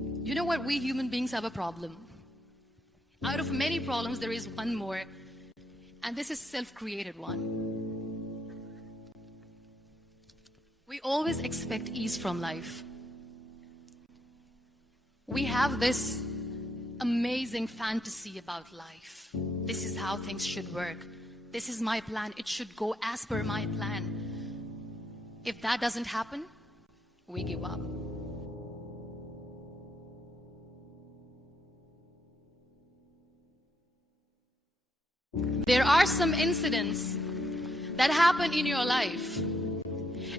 You know what? We human beings have a problem. Out of many problems, there is one more, and this is self-created one. We always expect ease from life. We have this amazing fantasy about life. This is how things should work. This is my plan. It should go as per my plan. If that doesn't happen, we give up. There are some incidents that happen in your life,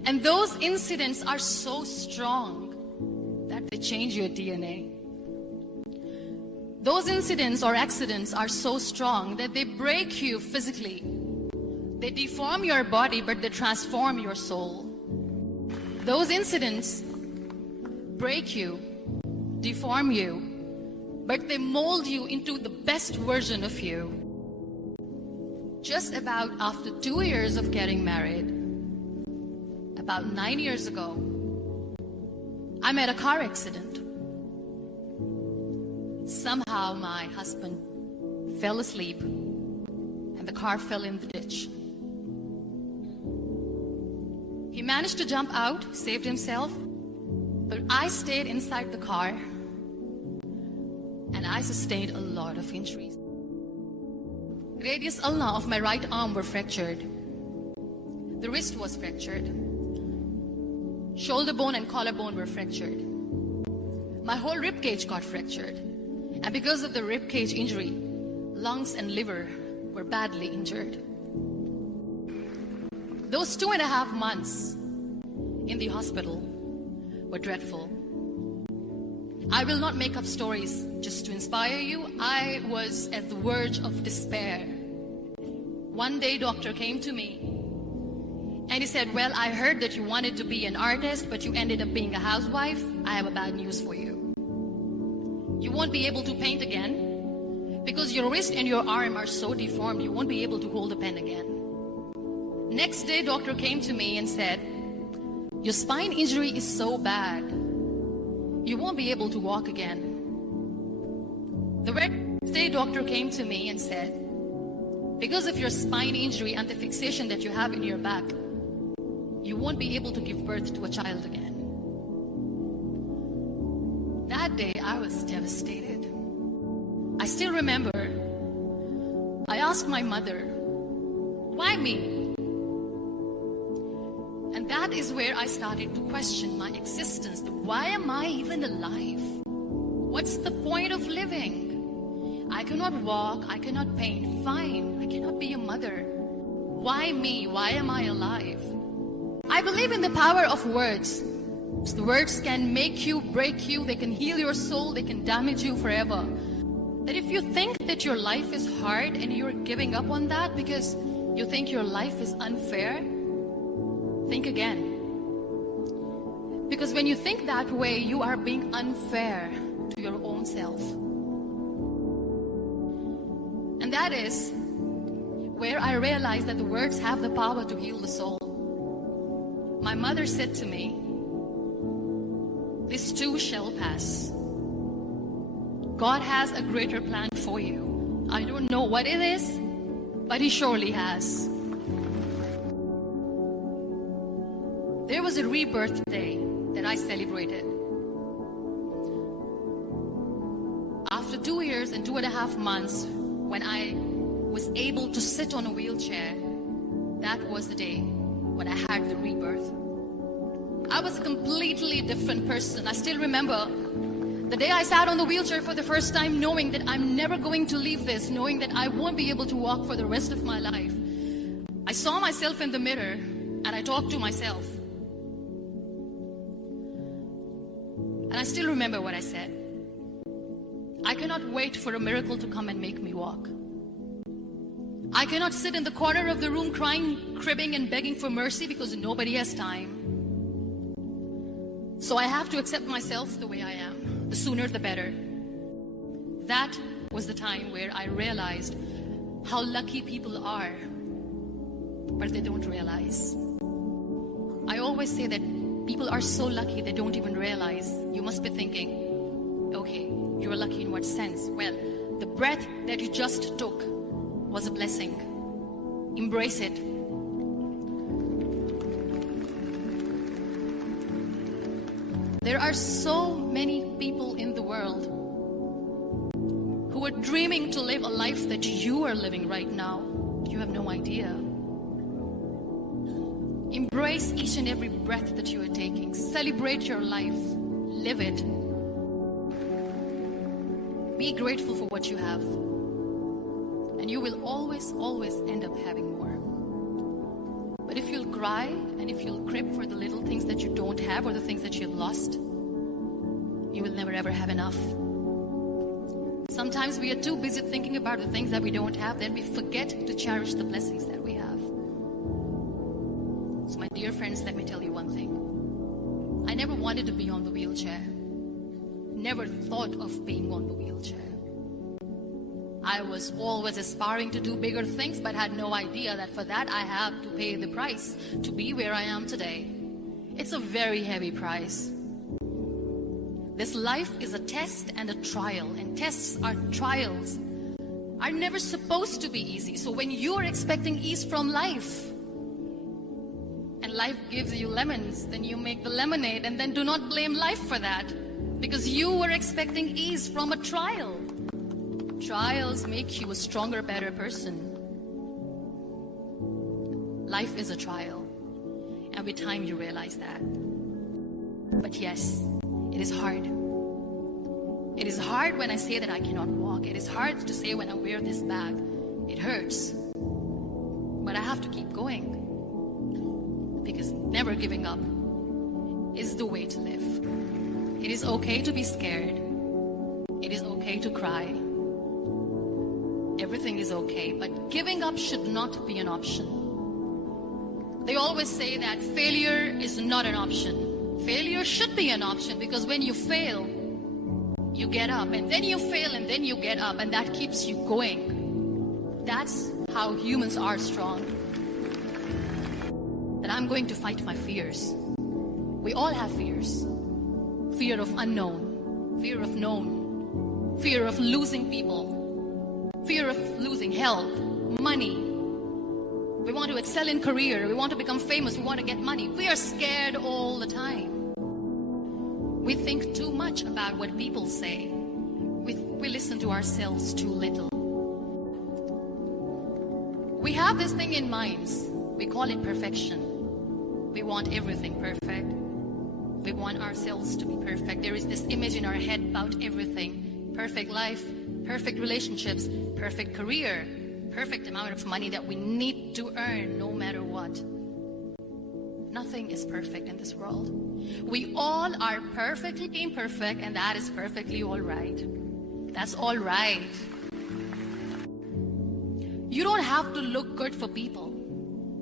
and those incidents are so strong that they change your DNA. Those incidents or accidents are so strong that they break you physically. They deform your body, but they transform your soul. Those incidents break you, deform you, but they mold you into the best version of you. Just about after 2 years of getting married, about 9 years ago, I met a car accident. Somehow my husband fell asleep and the car fell in the ditch. He managed to jump out, saved himself, but I stayed inside the car and I sustained a lot of injuries. Radius ulna of my right arm were fractured. The wrist was fractured. Shoulder bone and collarbone were fractured. My whole rib cage got fractured. And because of the rib cage injury, lungs and liver were badly injured. Those 2.5 months in the hospital were dreadful. I will not make up stories just to inspire you. I was at the verge of despair. One day, doctor came to me and he said, "Well, I heard that you wanted to be an artist, but you ended up being a housewife. I have a bad news for you. You won't be able to paint again because your wrist and your arm are so deformed, you won't be able to hold a pen again." Next day, doctor came to me and said, "Your spine injury is so bad, you won't be able to walk again." The next day, doctor came to me and said, "Because of your spine injury and the fixation that you have in your back, you won't be able to give birth to a child again." That day, I was devastated. I still remember, I asked my mother, "Why me?" And that is where I started to question my existence. Why am I even alive? What's the point of living? I cannot walk, I cannot paint, fine, I cannot be a mother. Why me? Why am I alive? I believe in the power of words. The words can make you, break you, they can heal your soul, they can damage you forever. That if you think that your life is hard and you're giving up on that because you think your life is unfair, think again. Because when you think that way, you are being unfair to your own self. And that is where I realized that the words have the power to heal the soul. My mother said to me, "This too shall pass. God has a greater plan for you. I don't know what it is, but He surely has." There was a rebirth day that I celebrated. After 2 years and 2.5 months, when I was able to sit on a wheelchair, that was the day when I had the rebirth. I was a completely different person. I still remember the day I sat on the wheelchair for the first time, knowing that I'm never going to leave this, knowing that I won't be able to walk for the rest of my life. I saw myself in the mirror and I talked to myself. And I still remember what I said. I cannot wait for a miracle to come and make me walk. I cannot sit in the corner of the room crying, cribbing and begging for mercy because nobody has time. So I have to accept myself the way I am. The sooner the better. That was the time where I realized how lucky people are, but they don't realize. I always say that people are so lucky they don't even realize. You must be thinking, Okay, you were lucky in what sense? Well, the breath that you just took was a blessing. Embrace it. There are so many people in the world who are dreaming to live a life that you are living right now. You have no idea. Embrace each and every breath that you are taking. Celebrate your life. Live it. Be grateful for what you have. And you will always, always end up having more. But if you'll cry and if you'll crib for the little things that you don't have or the things that you've lost, you will never ever have enough. Sometimes we are too busy thinking about the things that we don't have that we forget to cherish the blessings that we have. So my dear friends, let me tell you one thing. I never wanted to be on the wheelchair. Never thought of being on the wheelchair. I was always aspiring to do bigger things, but had no idea that for that I have to pay the price to be where I am today. It's a very heavy price. This life is a test and a trial, and tests are trials are never supposed to be easy. So when you are expecting ease from life, and life gives you lemons, then you make the lemonade, and then do not blame life for that, because you were expecting ease from a trial. Trials make you a stronger, better person. Life is a trial, and with time you realize that. But yes, it is hard. It is hard when I say that I cannot walk. It is hard to say when I wear this bag. It hurts. But I have to keep going. Because never giving up is the way to live. It is okay to be scared. It is okay to cry. Everything is okay, but giving up should not be an option. They always say that failure is not an option. Failure should be an option, because when you fail, you get up, and then you fail, and then you get up, and that keeps you going. That's how humans are strong. That I'm going to fight my fears. We all have fears. Fear of unknown, fear of known, fear of losing people, fear of losing health, money. We want to excel in career, we want to become famous, we want to get money. We are scared all the time. We think too much about what people say. We listen to ourselves too little. We have this thing in minds. We call it perfection. We want everything perfect. We want ourselves to be perfect. There is this image in our head about everything. Perfect life, perfect relationships, perfect career, perfect amount of money that we need to earn no matter what. Nothing is perfect in this world. We all are perfectly imperfect, and that is perfectly all right. That's all right. You don't have to look good for people.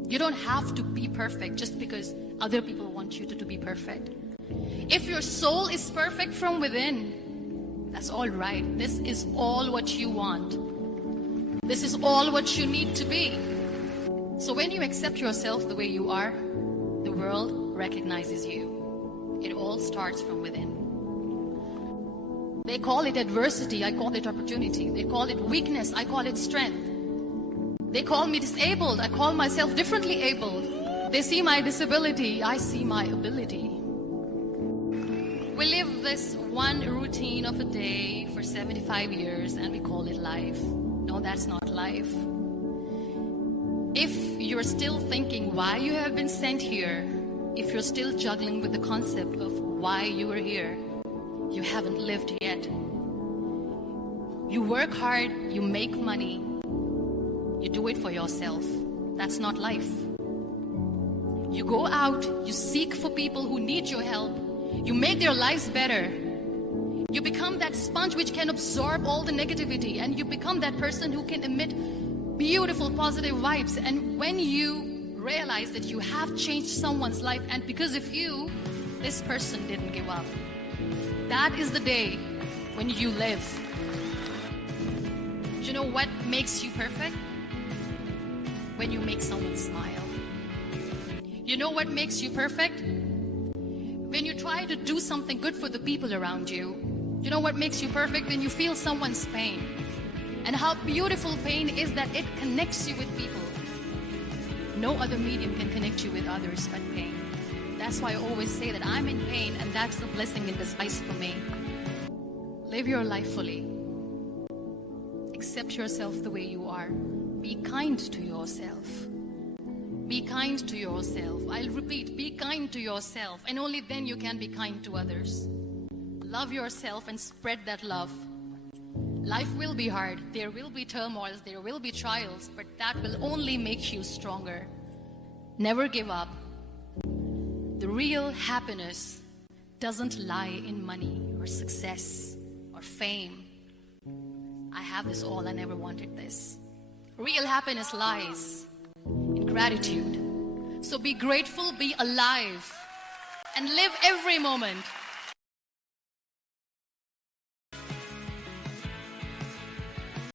You don't have to be perfect just because other people want you to be perfect. If your soul is perfect from within, that's all right. This is all what you want. This is all what you need to be. So when you accept yourself the way you are, the world recognizes you. It all starts from within. They call it adversity, I call it opportunity. They call it weakness, I call it strength. They call me disabled, I call myself differently abled. They see my disability, I see my ability. We live this one routine of a day for 75 years and we call it life. No, that's not life. If you're still thinking why you have been sent here, if you're still juggling with the concept of why you are here, you haven't lived yet. You work hard, you make money, you do it for yourself. That's not life. You go out, you seek for people who need your help, you make their lives better. You become that sponge which can absorb all the negativity, and you become that person who can emit beautiful positive vibes. And when you realize that you have changed someone's life, and because of you, this person didn't give up, that is the day when you live. Do you know what makes you perfect? When you make someone smile. You know what makes you perfect? When you try to do something good for the people around you, You know what makes you perfect? When you feel someone's pain. And how beautiful pain is that it connects you with people. No other medium can connect you with others but pain. That's why I always say that I'm in pain, and that's a blessing in disguise for me. Live your life fully. Accept yourself the way you are. Be kind to yourself. Be kind to yourself. I'll repeat, be kind to yourself, and only then you can be kind to others. Love yourself and spread that love. Life will be hard. There will be turmoils. There will be trials, but that will only make you stronger. Never give up. The real happiness doesn't lie in money or success or fame. I have this all. I never wanted this. Real happiness lies in gratitude. So be grateful, be alive, and live every moment.